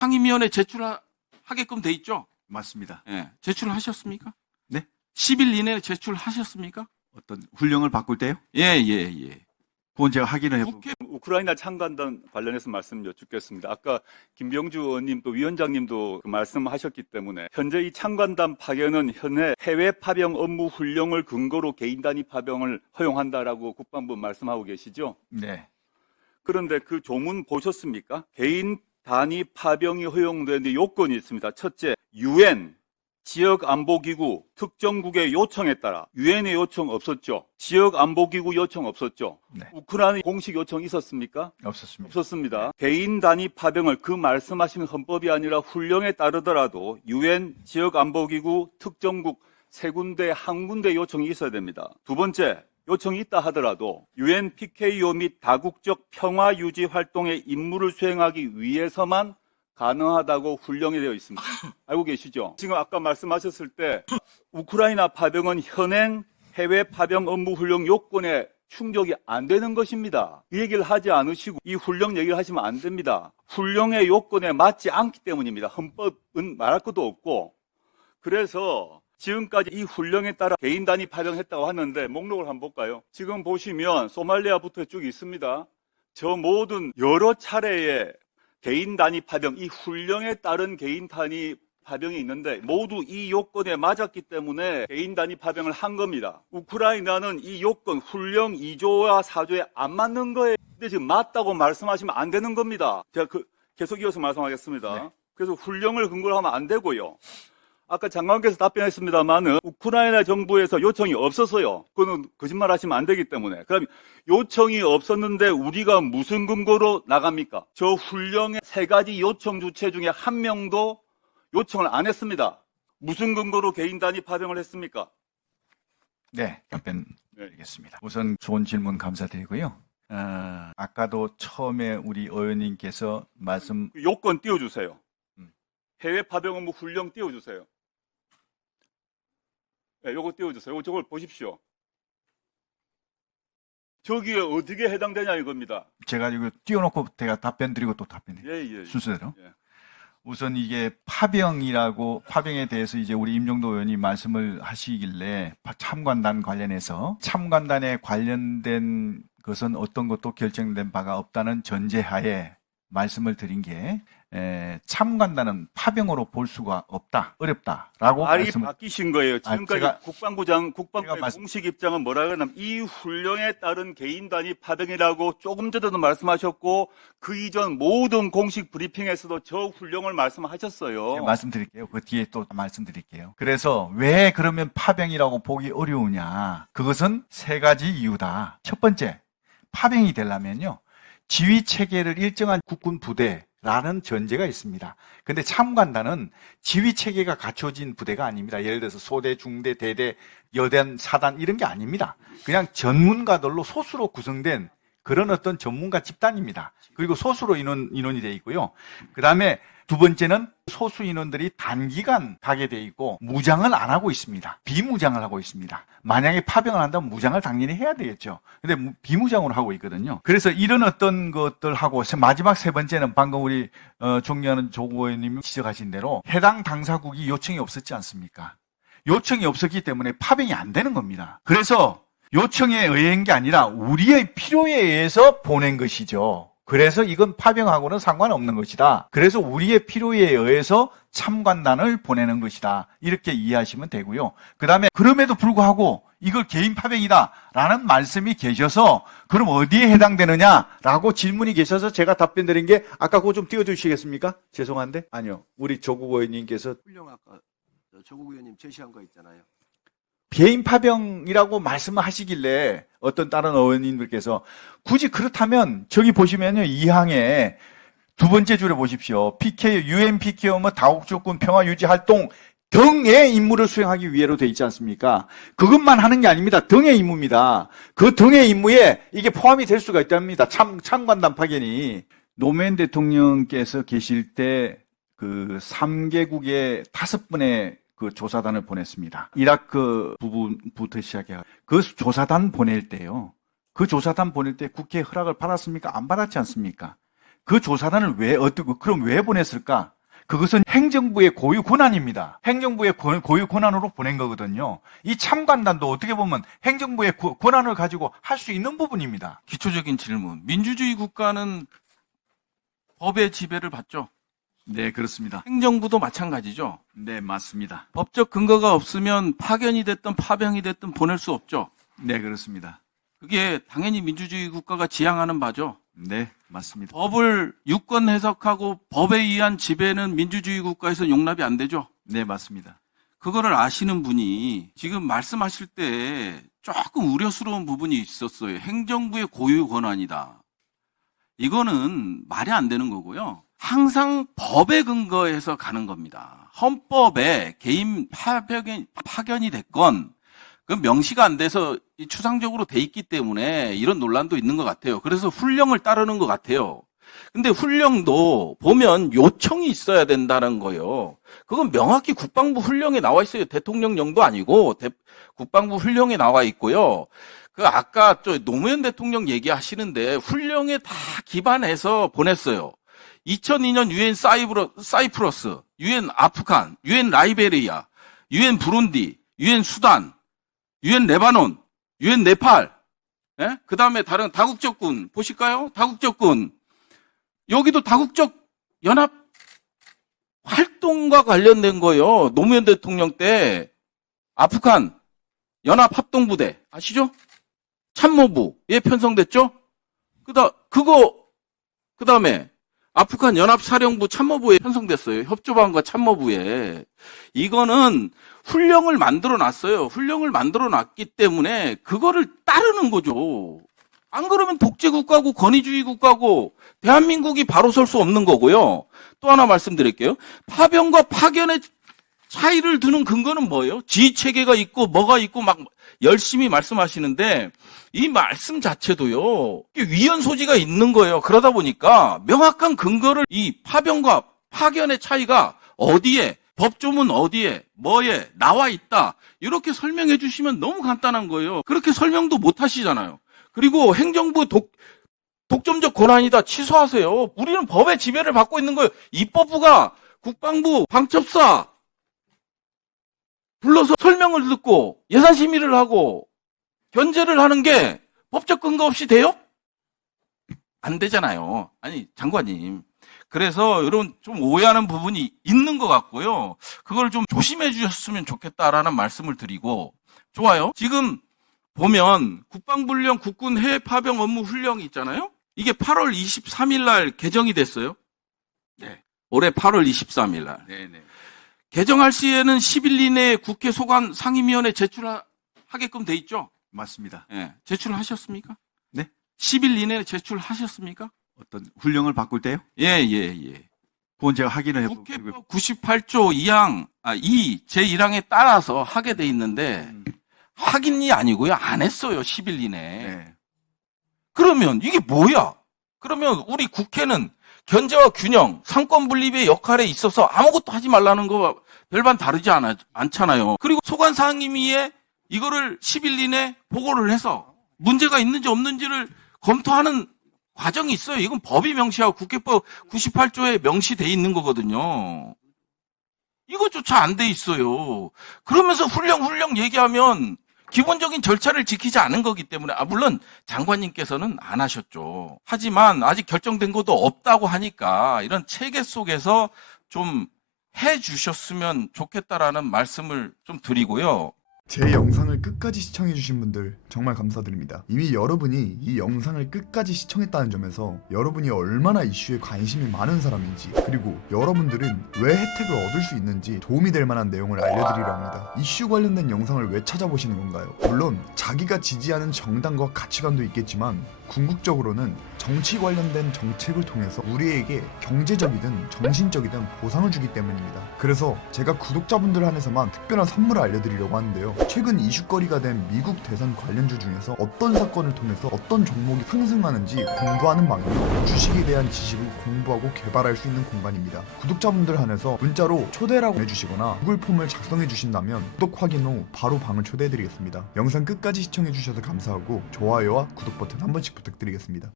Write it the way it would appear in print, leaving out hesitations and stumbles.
상임위원회 제출하게끔 돼 있죠? 맞습니다. 예. 제출하셨습니까? 네? 10일 이내에 제출하셨습니까? 어떤 훈령을 바꿀 때요? 예, 예, 예. 그건 제가 확인을 해보. 국회 우크라이나 참관단 관련해서 말씀 여쭙겠습니다. 아까 김병주 의원님 또 위원장님도 그 말씀하셨기 때문에 현재 이 참관단 파견은 현해 해외 파병 업무 훈령을 근거로 개인 단위 파병을 허용한다라고 국방부 말씀하고 계시죠? 네. 그런데 그 조문 보셨습니까? 개인 단위 파병이 허용되는 요건이 있습니다. 첫째, UN 지역안보기구 특정국의 요청에 따라 유엔의 요청 없었죠. 지역안보기구 요청 없었죠. 네. 우크라이나 공식 요청 있었습니까? 없었습니다. 없었습니다. 개인 단위 파병을 그 말씀하신 헌법이 아니라 훈령에 따르더라도 유엔 지역안보기구 특정국 세 군데 한 군데 요청이 있어야 됩니다. 두 번째, 요청이 있다 하더라도 유엔 PKO 및 다국적 평화 유지 활동의 임무를 수행하기 위해서만 가능하다고 훈령이 되어 있습니다. 알고 계시죠? 지금 아까 말씀하셨을 때 우크라이나 파병은 현행 해외 파병 업무 훈령 요건에 충족이 안 되는 것입니다. 이 얘기를 하지 않으시고 이 훈령 얘기를 하시면 안 됩니다. 훈령의 요건에 맞지 않기 때문입니다. 헌법은 말할 것도 없고. 그래서 지금까지 이 훈령에 따라 개인 단위 파병했다고 하는데 목록을 한번 볼까요? 지금 보시면 소말리아부터 쭉 있습니다. 저 모든 여러 차례의 개인 단위 파병, 이 훈령에 따른 개인 단위 파병이 있는데 모두 이 요건에 맞았기 때문에 개인 단위 파병을 한 겁니다. 우크라이나는 이 요건, 훈령 2조와 4조에 안 맞는 거예요. 근데 지금 맞다고 말씀하시면 안 되는 겁니다. 제가 계속 이어서 말씀하겠습니다. 네. 그래서 훈령을 근거로 하면 안 되고요. 아까 장관께서 답변했습니다만은 우크라이나 정부에서 요청이 없었어요. 그거는 거짓말 하시면 안 되기 때문에. 그럼 요청이 없었는데 우리가 무슨 근거로 나갑니까? 저 훈령의 세 가지 요청 주체 중에 한 명도 요청을 안 했습니다. 무슨 근거로 개인 단위 파병을 했습니까? 네, 답변 드리겠습니다. 우선 좋은 질문 감사드리고요. 아까도 처음에 우리 의원님께서 말씀 그 요건 띄워주세요. 해외 파병 업무 훈령 띄워주세요. 네, 요거 띄워주세요. 저걸 보십시오. 저기에 어떻게 해당되냐 이겁니다. 제가 이거 띄워놓고 제가 답변 드리고 또 답변해요. 예. 순서대로. 예. 우선 이게 파병에 대해서 이제 우리 임종도 의원이 말씀을 하시길래 참관단 관련해서 참관단에 관련된 것은 어떤 것도 결정된 바가 없다는 전제하에 말씀을 드린 게 참관단은 파병으로 볼 수가 없다, 어렵다라고 말이 말씀을. 바뀌신 거예요. 지금까지 제가 국방부의 제가 공식 입장은 뭐라 그러냐면 이 훈령에 따른 개인 단위 파병이라고 조금 전에도 말씀하셨고 그 이전 모든 공식 브리핑에서도 저 훈령을 말씀하셨어요. 말씀드릴게요. 그 뒤에 또 말씀드릴게요. 그래서 왜 그러면 파병이라고 보기 어려우냐? 그것은 세 가지 이유다. 첫 번째, 파병이 되려면요. 지휘 체계를 일정한 국군 부대라는 전제가 있습니다. 근데 참관단은 지휘 체계가 갖춰진 부대가 아닙니다. 예를 들어서 소대, 중대, 대대, 여단, 사단 이런 게 아닙니다. 그냥 전문가들로 소수로 구성된 그런 어떤 전문가 집단입니다. 그리고 소수로 인원이 되어 있고요. 그 다음에 두 번째는 소수 인원들이 단기간 가게 되어 있고 무장을 안 하고 있습니다. 비무장을 하고 있습니다. 만약에 파병을 한다면 무장을 당연히 해야 되겠죠. 근데 비무장으로 하고 있거든요. 그래서 이런 어떤 것들하고 마지막 세 번째는 방금 우리 존경하는 조 의원님이 지적하신 대로 해당 당사국이 요청이 없었지 않습니까? 요청이 없었기 때문에 파병이 안 되는 겁니다. 그래서 요청에 의한 게 아니라 우리의 필요에 의해서 보낸 것이죠. 그래서 이건 파병하고는 상관없는 것이다. 그래서 우리의 필요에 의해서 참관단을 보내는 것이다. 이렇게 이해하시면 되고요. 그 다음에 그럼에도 불구하고 이걸 개인 파병이다라는 말씀이 계셔서 그럼 어디에 해당되느냐라고 질문이 계셔서 제가 답변 드린 게 아까 그거 좀 띄워주시겠습니까? 죄송한데? 아니요. 우리 조국 의원님께서 훈령 아까 조국 의원님 제시한 거 있잖아요. 개인 파병이라고 말씀을 하시길래 어떤 다른 의원님들께서 굳이 그렇다면 저기 보시면요. 2항에 두 번째 줄에 보십시오. UN PKO 뭐 다국적군 평화 유지 활동 등의 임무를 수행하기 위해로 돼 있지 않습니까? 그것만 하는 게 아닙니다. 등의 임무입니다. 그 등의 임무에 이게 포함이 될 수가 있답니다. 참관단 파견이. 노무현 대통령께서 계실 때 그 3개국의 5분의 그 조사단을 보냈습니다. 이라크 부분부터 시작해요. 그 조사단 보낼 때요. 그 조사단 보낼 때 국회 허락을 받았습니까? 안 받았지 않습니까? 그 조사단을 그럼 왜 보냈을까? 그것은 행정부의 고유 권한입니다. 행정부의 고유 권한으로 보낸 거거든요. 이 참관단도 어떻게 보면 행정부의 권한을 가지고 할 수 있는 부분입니다. 기초적인 질문. 민주주의 국가는 법의 지배를 받죠. 네, 그렇습니다. 행정부도 마찬가지죠. 네, 맞습니다. 법적 근거가 없으면 파견이 됐든 파병이 됐든 보낼 수 없죠. 네, 그렇습니다. 그게 당연히 민주주의 국가가 지향하는 바죠. 네, 맞습니다. 법을 유권 해석하고 법에 의한 지배는 민주주의 국가에서 용납이 안 되죠. 네, 맞습니다. 그거를 아시는 분이 지금 말씀하실 때 조금 우려스러운 부분이 있었어요. 행정부의 고유 권한이다. 이거는 말이 안 되는 거고요. 항상 법에 근거해서 가는 겁니다. 헌법에 개인 파견이 됐건 그 명시가 안 돼서 추상적으로 돼 있기 때문에 이런 논란도 있는 것 같아요. 그래서 훈령을 따르는 것 같아요. 근데 훈령도 보면 요청이 있어야 된다는 거예요. 그건 명확히 국방부 훈령에 나와 있어요. 대통령령도 아니고 국방부 훈령에 나와 있고요. 그 아까 노무현 대통령 얘기하시는데 훈령에 다 기반해서 보냈어요. 2002년 유엔 사이프러스, 유엔 아프간, 유엔 라이베리아, 유엔 부룬디, 유엔 수단, 유엔 레바논, 유엔 네팔, 예? 그 다음에 다른 다국적군 보실까요? 다국적군. 여기도 다국적 연합 활동과 관련된 거예요. 노무현 대통령 때 아프간 연합합동부대 아시죠? 참모부에 편성됐죠? 그 다음에 아프간 연합사령부 참모부에 편성됐어요. 협조반과 참모부에. 이거는 훈령을 만들어 놨어요. 훈령을 만들어 놨기 때문에 그거를 따르는 거죠. 안 그러면 독재국가고 권위주의 국가고 대한민국이 바로 설 수 없는 거고요. 또 하나 말씀드릴게요. 파병과 파견의 차이를 두는 근거는 뭐예요? 지휘체계가 있고 뭐가 있고 막 열심히 말씀하시는데 이 말씀 자체도요. 위헌 소지가 있는 거예요. 그러다 보니까 명확한 근거를 이 파병과 파견의 차이가 어디에 법조문 어디에 뭐에 나와 있다. 이렇게 설명해 주시면 너무 간단한 거예요. 그렇게 설명도 못 하시잖아요. 그리고 행정부 독점적 권한이다. 취소하세요. 우리는 법의 지배를 받고 있는 거예요. 입법부가 국방부 방첩사 불러서 설명을 듣고 예산 심의를 하고 견제를 하는 게 법적 근거 없이 돼요? 안 되잖아요. 아니 장관님. 그래서 여러분 좀 오해하는 부분이 있는 것 같고요. 그걸 좀 조심해 주셨으면 좋겠다라는 말씀을 드리고 좋아요. 지금 보면 국방훈령 국군 해외 파병 업무 훈령이 있잖아요. 이게 8월 23일 날 개정이 됐어요. 네. 올해 8월 23일 날. 네네. 개정할 시에는 10일 이내에 국회 소관 상임위원회 제출하게끔 돼 있죠? 맞습니다. 네. 제출하셨습니까? 네? 10일 이내에 제출하셨습니까? 어떤 훈령을 바꿀 때요? 예. 그건 제가 확인을 해볼게요. 국회법 98조 2항, 2 제1항에 따라서 하게 돼 있는데 확인이 아니고요. 안 했어요. 10일 이내에. 네. 그러면 이게 뭐야? 그러면 우리 국회는 견제와 균형, 상권 분립의 역할에 있어서 아무것도 하지 말라는 거 별반 다르지 않잖아요. 그리고 소관 상임위에 이거를 10일 이내 보고를 해서 문제가 있는지 없는지를 검토하는 과정이 있어요. 이건 법이 명시하고 국회법 98조에 명시돼 있는 거거든요. 이것조차 안 돼 있어요. 그러면서 훈령 얘기하면 기본적인 절차를 지키지 않은 거기 때문에 물론 장관님께서는 안 하셨죠. 하지만 아직 결정된 것도 없다고 하니까 이런 체계 속에서 좀 해주셨으면 좋겠다라는 말씀을 좀 드리고요. 제 영상을 끝까지 시청해주신 분들 정말 감사드립니다. 이미 여러분이 이 영상을 끝까지 시청했다는 점에서 여러분이 얼마나 이슈에 관심이 많은 사람인지, 그리고 여러분들은 왜 혜택을 얻을 수 있는지 도움이 될 만한 내용을 알려드리려 합니다. 이슈 관련된 영상을 왜 찾아보시는 건가요? 물론 자기가 지지하는 정당과 가치관도 있겠지만 궁극적으로는 정치 관련된 정책을 통해서 우리에게 경제적이든 정신적이든 보상을 주기 때문입니다. 그래서 제가 구독자분들 한해서만 특별한 선물을 알려드리려고 하는데요. 최근 이슈거리가 된 미국 대선 관련주 중에서 어떤 사건을 통해서 어떤 종목이 상승하는지 공부하는 방향으로 주식에 대한 지식을 공부하고 개발할 수 있는 공간입니다. 구독자분들 한해서 문자로 초대라고 해주시거나 구글 폼을 작성해 주신다면 구독 확인 후 바로 방을 초대해드리겠습니다. 영상 끝까지 시청해주셔서 감사하고 좋아요와 구독 버튼 한 번씩 부탁드리겠습니다.